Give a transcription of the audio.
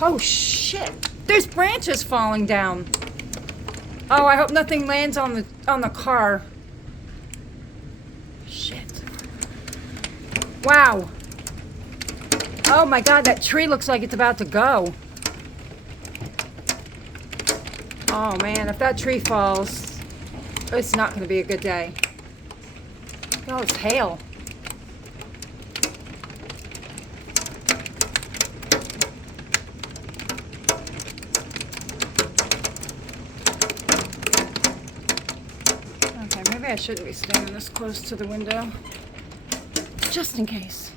Oh, shit. There's branches falling down. Oh, I hope nothing lands on the car. Shit. Wow. Oh my God, that tree looks like it's about to go. Oh man, if that tree falls, it's not going to be a good day. Oh, it's hail. Okay, maybe I shouldn't be standing this close to the window. Just in case.